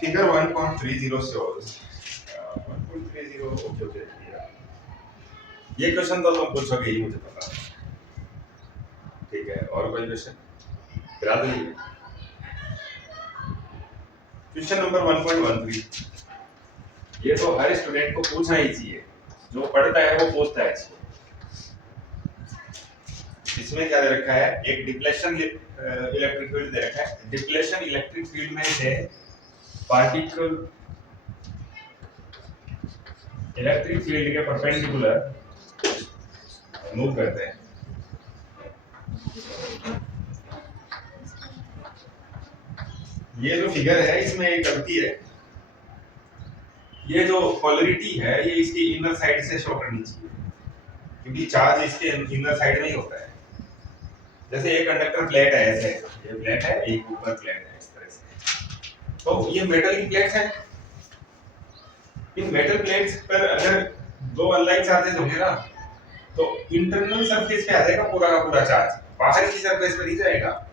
Figure 1.30 shows 1.30 okay okay ये question तो तुम पूछोगे ही मुझे पता है। ठीक है, और कोई क्वेश्चन करा दो। क्वेश्चन नंबर 1.13 ये तो हर स्टूडेंट को पूछना ही चाहिए, जो पढ़ता है वो पूछता है इसको। इसमें क्या दे रखा है, एक डिप्लेशन इलेक्ट्रिक फील्ड दे रखा है। डिप्लेशन इलेक्ट्रिक फील्ड में से पार्टिकल इलेक्ट्रिक फील्ड के परपेंडिकुलर मूव करते हैं। ये जो फिगर है इसमें एक गलती है, ये जो पोलरिटी है ये इसकी इनर साइड से शो करनी चाहिए, क्योंकि चार्ज इसके इनर साइड में ही होता है। जैसे एक कंडक्टर प्लेट है, ऐसे ये प्लेट है, एक ऊपर प्लेट है, इस तरह से। तो ये मेटल की प्लेट है। इन मेटल प्लेट्स पर अगर दो अनलाइक चार्जेस होंगे ना, तो इंटरनल सरफेस पे आ जाएगा पूरा का पूरा चार्ज, बाहर की सरफेस पे नहीं जाएगा।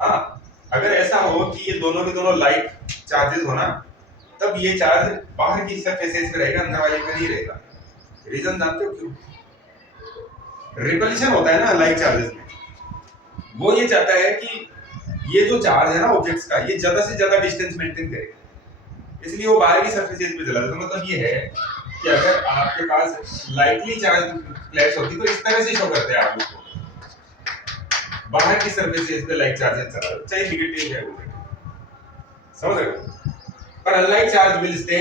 हाँ, अगर ऐसा हो कि ये दोनों के दोनों लाइक चार्जेस होना, तब ये चार्ज बाहर की सरफेसेस पे रहेगा, अंदर वाले पे नहीं रहेगा। रीजन जानते हो क्यों? रिपल्शन होता है ना लाइक चार्जेस में, वो ये चाहता है कि ये जो चार्ज है ना ऑब्जेक्ट्स का, ये ज्यादा से ज्यादा डिस्टेंस मेंटेन करे, इसलिए वो बाहर की सरफेसेस पे चला जाता है। मतलब ये है कि अगर आपके पास लाइटली चार्ज प्लेट्स होती तो इस तरह से शो करते हैं आप उसको, बाहर की सरफेसेस पे लाइक चार्जेस चला जाता, चाहे नेगेटिव है वो, समझ रहे हो? पर unlike charge will stay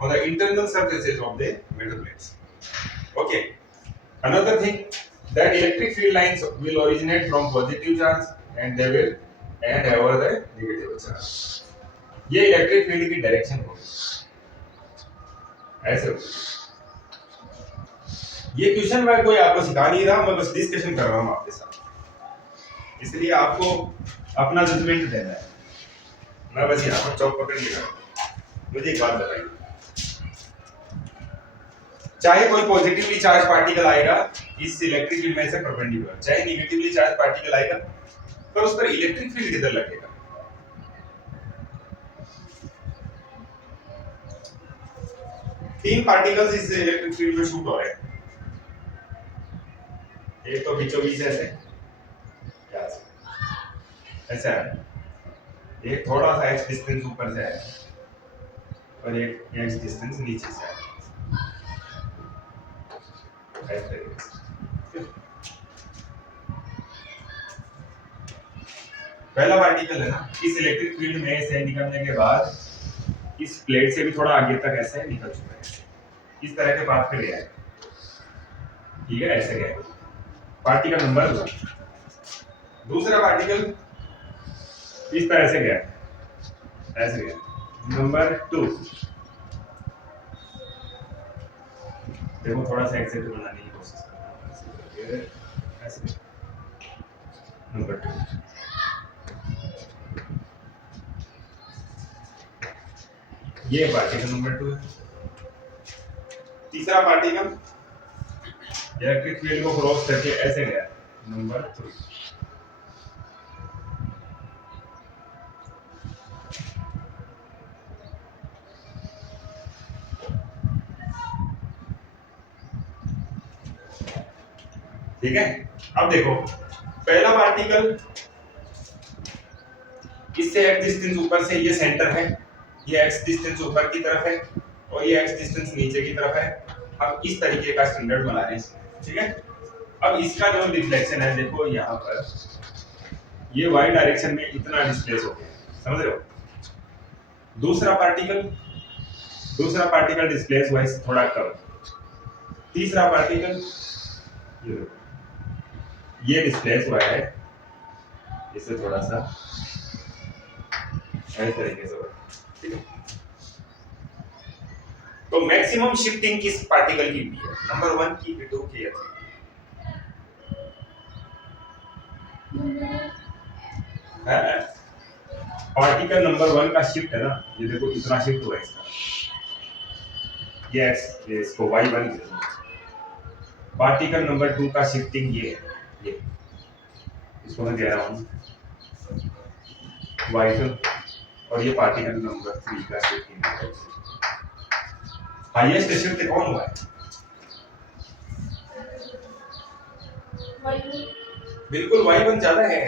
on the internal surfaces of the metal plates. Okay. Another thing, that electric field lines will originate from positive charge and they will end over the negative charge. ये electric field की direction होगी, ऐसे होगी। ये question मैं कोई आपको सिखा नहीं रहा, मैं बस डिस्कशन कर रहा हूँ आपके साथ, इसलिए आपको अपना जजमेंट देना है। मैं बस यहाँ पर चौक पकड़ लिया। मुझे एक बात बताइए, चाहे कोई पॉजिटिवली चार्ज पार्टिकल आएगा इस इलेक्ट्रिक फील्ड में से परपेंडिकुलर, चाहे नेगेटिवली चार्ज पार्टिकल आएगा, पर उस पर इलेक्ट्रिक फील्ड किधर लगेगा? तीन पार्टिकल्स इस इलेक्ट्रिक फील्ड में शूट हो रहे हैं, एक तो बीचों बीच ऐसे ऐसा है, एक थोड़ा सा एक्स डिस्टेंस ऊपर से है और एक एक्स डिस्टेंस नीचे से है। पहला पार्टिकल है ना, इस इलेक्ट्रिक फील्ड में से निकलने के बाद इस प्लेट से भी थोड़ा आगे तक ऐसे निकल चुका है, इस तरह के पाथ पे गया है। ठीक है, ऐसे गया पार्टिकल नंबर 1। दूसरा पार्टिकल इस तरह से गया, ऐसे गया, नंबर 2। देखो थोड़ा सा एक्सेप्ट बनाने की कोशिश करना, ऐसे नंबर 2। ये पार्टिकल नंबर 2 है। तीसरा पार्टिकल इलेक्ट्रिक फील्ड को क्रॉस करके ऐसे गया, नंबर 3। ठीक है, अब देखो पहला पार्टिकल इससे x डिस्टेंस ऊपर से, ये सेंटर है, ये x डिस्टेंस ऊपर की तरफ है और ये x डिस्टेंस नीचे की तरफ है। अब इस तरीके का स्टैंडर्ड बना रहे हैं, ठीक है। अब इसका जो रिफ्लेक्शन है, देखो यहाँ पर ये y डायरेक्शन में इतना डिस्प्लेस हो गया, समझ रहे हो? दूसरा पार्टिकल डिस्प्लेस हुआ इससे थोड़ा कम। तीसरा पार्टिकल ये डिस्प्लेस हुआ है इससे थोड़ा सा इस तरीके से, ठीक है। तो मैक्सिमम शिफ्टिंग किस पार्टिकल की हुई है? नंबर 1 की, 2 की या 3? पार्टिकल नंबर 1 का शिफ्ट है ना, ये देखो इतना शिफ्ट हुआ है इसका, ये x, ये इसको y1। पार्टिकल नंबर 2 का शिफ्टिंग ये है, ये इसको मैं दे रहा हूँ y2। और ये पार्टिकल नंबर 3 का शिफ्ट है। हाईएस्ट शिफ्ट कौन हुआ है? बिल्कुल y1 ज्यादा है,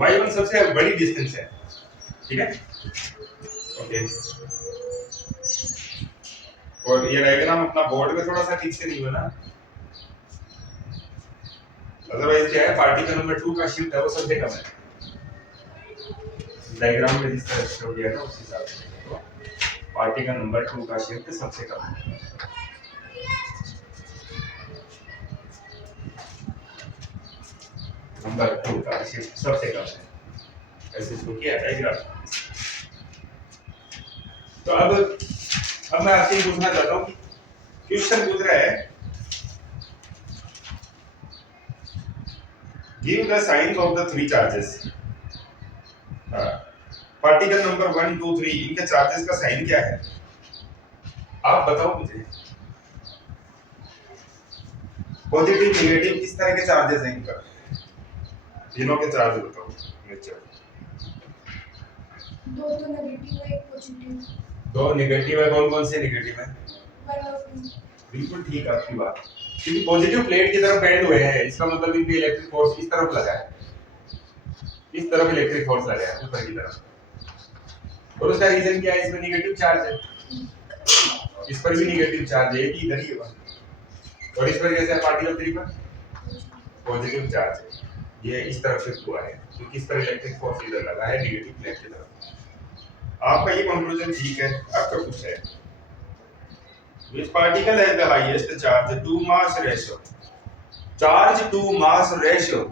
y1 सबसे बड़ी डिस्टेंस है, ठीक है। ओके, और ये डायग्राम अपना बोर्ड में थोड़ा सा ठीक से नहीं बना, अदरवाइज क्या है, पार्टिकल नंबर 2 का शिफ्ट है वो सबसे कम है। डायग्राम में जिस तरह शो किया है ना उस हिसाब से तो पार्टिकल नंबर 2 का शिफ्ट सबसे कम है। नंबर 2 का शिफ्ट सबसे कम है, ऐसे शो किया डायग्राम। तो अब मैं आपसे पूछना चाहता हूँ कि क्वेश्चन पूछ रहा है give the science of the 3 charges. Particle number 1 2 3 इनके चार्जेस का साइन क्या है, आप बताओ मुझे। पॉजिटिव नेगेटिव किस तरह के चार्जेस हैं इनका, तीनों के चार्ज बताओ। दो तो नेगेटिव है, एक पॉजिटिव। दो नेगेटिव है, कौन कौन से नेगेटिव है? 1 और 2। बिल्कुल ठीक है आपकी बात, क्योंकि पॉजिटिव प्लेट की तरफ बेंड हुए हैं, इसका मतलब इनपे इलेक्ट्रिक फोर्स इस तरफ लगा है, इस तरफ इलेक्ट्रिक फोर्स लगा है ऊपर की तरफ, और उसका रीजन क्या है, इसमें नेगेटिव चार्ज है, इस पर भी नेगेटिव चार्ज है, इधर ही है, और इस पर कैसे है, पार्टिकल 3 पर पॉजिटिव चार्ज है, ये इस तरफ शिफ्ट हुआ है क्योंकि इस पर इलेक्ट्रिक फोर्स इधर लगा है नेगेटिव प्लेट की तरफ। आपका ये कंक्लूजन ठीक है, आपका कुछ है। Which particle has the highest charge to mass ratio? Charge to mass ratio.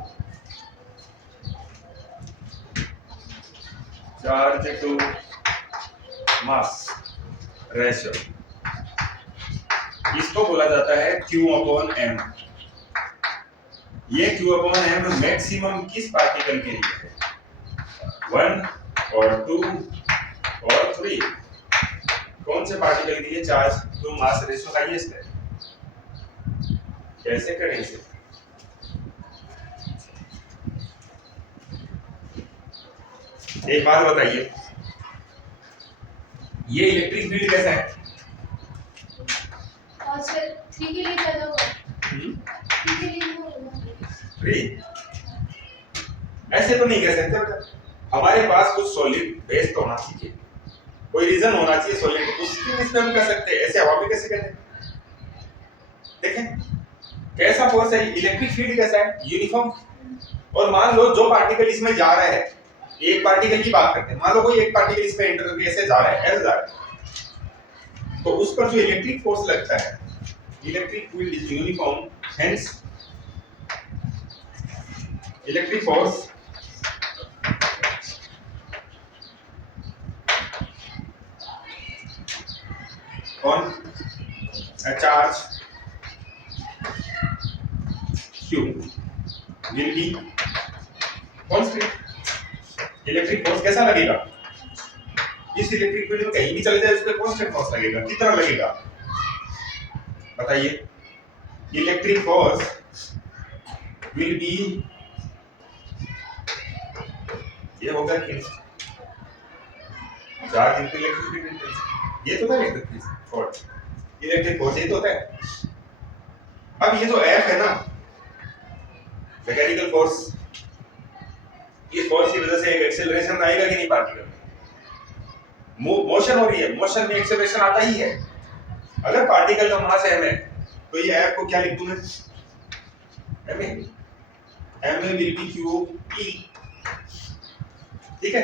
Charge to mass ratio. इसको बोला जाता है Q/m। ये Q/m मैक्सिमम किस पार्टिकल के लिए है? 1 और 2 और 3। कौन से पार्टिकल के लिए charge to mass ratio highest है? कैसे करें इसे? एक बात बताइए, ये इलेक्ट्रिक फील्ड कैसा है? 3 के लिए ज्यादा होगा। 3 के लिए होगा। 3 ऐसे तो नहीं कह सकते बेटा, हमारे पास कुछ सॉलिड बेस तो होना चाहिए, कोई रीजन होना चाहिए सॉलिड, उसके बेस पे हम कह सकते हैं, ऐसे हवा में कैसे कहते हैं? देखें कैसा फोर्स है, इलेक्ट्रिक फील्ड कैसा है, यूनिफॉर्म। और मान लो जो पार्टिकल इसमें जा रहा है, एक पार्टिकल की बात करते हैं, मान लो कोई एक पार्टिकल इसमें एंटर करके ऐसे जा रहा है, ऐसे जा रहा है, तो उस पर जो इलेक्ट्रिक फोर्स लगता है, electric field is uniform, hence electric force on a charge Q will be constant। Electric force कैसा लगेगा, इस इलेक्ट्रिक फील्ड में कहीं भी चले जाए उस पर कांस्टेंट फोर्स लगेगा, कितना लगेगा बताइए? इलेक्ट्रिक फोर्स विल बी, ये होगा कि charge into electric field intensity, ये तो था इलेक्ट्रिक फोर्स, इलेक्ट्रिक फोर्स ये तो होता है। अब ये जो F है ना, मैकेनिकल फोर्स, इस फोर्स की वजह से एक एक्सेलरेशन आएगा कि नहीं पार्टिकल में, मोशन हो रही है, मोशन में एक्सेलरेशन आता ही है। अगर पार्टिकल का मास m है तो ये F को क्या लिख दूं मैं, m will be q e, ठीक है।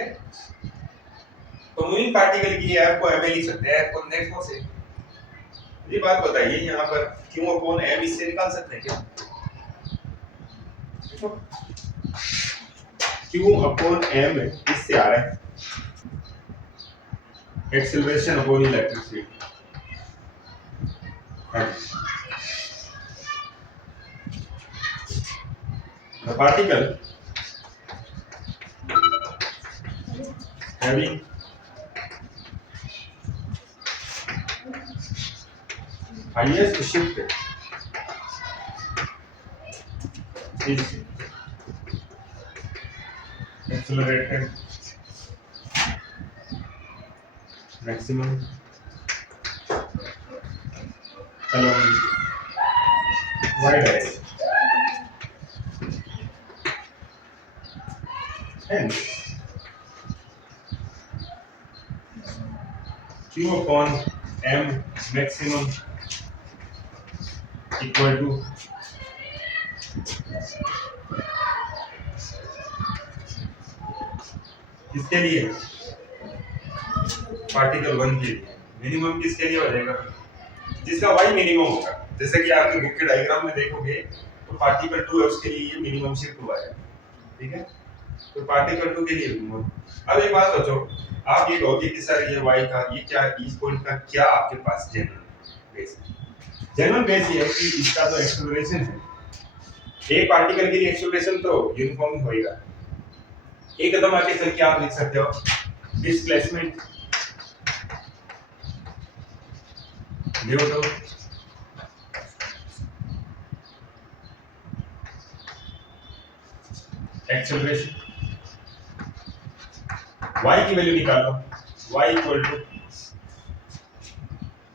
तो मूविंग पार्टिकल के लिए F को m लिख सकते हैं, F को नेट फोर्स है। ये बात बताइए, यहाँ पर Q/m इससे निकाल सकते हैं क्या? Q/m इससे आ रहा है acceleration upon electric field. The particle having highest shift is accelerated maximum along y direction. Hence, q upon m maximum equal to किसके लिए? पार्टिकल 1 के लिए। मिनिमम किसके लिए हो जाएगा? जिसका y मिनिमम होगा। जैसे कि आपके बुक के डायग्राम में देखोगे तो पार्टिकल 2 है उसके लिए ये मिनिमम शिफ्ट हुआ है। ठीक है? तो पार्टिकल 2 के लिए मिनिमम। अब एक बात सोचो, आप ये कहोगे कि सर ये y का ये क्या इस पॉइंट का क्या आपके पास जनरल बेस है? जनरल बेस ये है कि इसका जो एक्सेलरेशन है, एक पार्टिकल के लिए एक्सेलरेशन तो यूनिफॉर्म होएगा। एक कदम आगे चल के आप लिख सकते हो displacement due to acceleration. y की वैल्यू निकालो, y equal to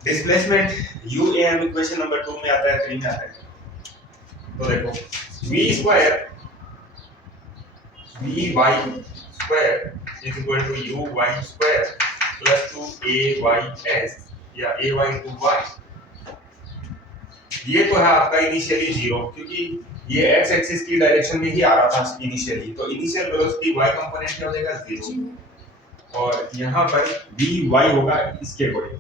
displacement UAM equation number 2 में आता है, 3 में आता है। तो देखो v square vy square is equal to uy square plus 2ays या ay into y। ये तो है आपका इनिशियली 0, क्योंकि ये x एक्सिस की डायरेक्शन में ही आ रहा था इनिशियली, तो इनिशियल वेलोसिटी y कंपोनेंट क्या हो जाएगा 0, और यहाँ पर vy होगा इसके अकॉर्डिंग,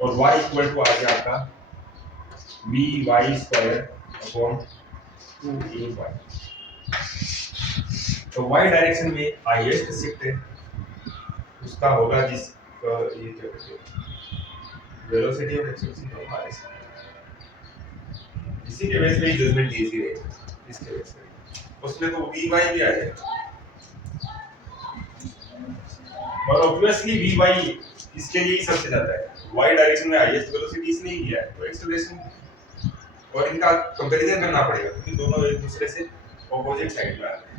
और y इक्वल टू आ गया आपका vy स्क्वायर अपॉन 2ay। तो y डायरेक्शन में हाईएस्ट शिफ्ट है उसका होगा जिस ये क्या कहते हैं वेलोसिटी ऑफ एक्सेलरेशन तो हमारे इसी के बेस पे ही जजमेंट इजी रहेगा, इसके बेस पे उसमें तो vy भी आ जाएगा, और ऑब्वियसली vy इसके लिए ही सबसे ज्यादा है। y डायरेक्शन में हाईएस्ट वेलोसिटी इसने ही किया है, तो एक्सेलरेशन और इनका कंपैरिजन करना पड़ेगा क्योंकि दोनों एक दूसरे से ऑपोजिट साइड में आ रहे हैं।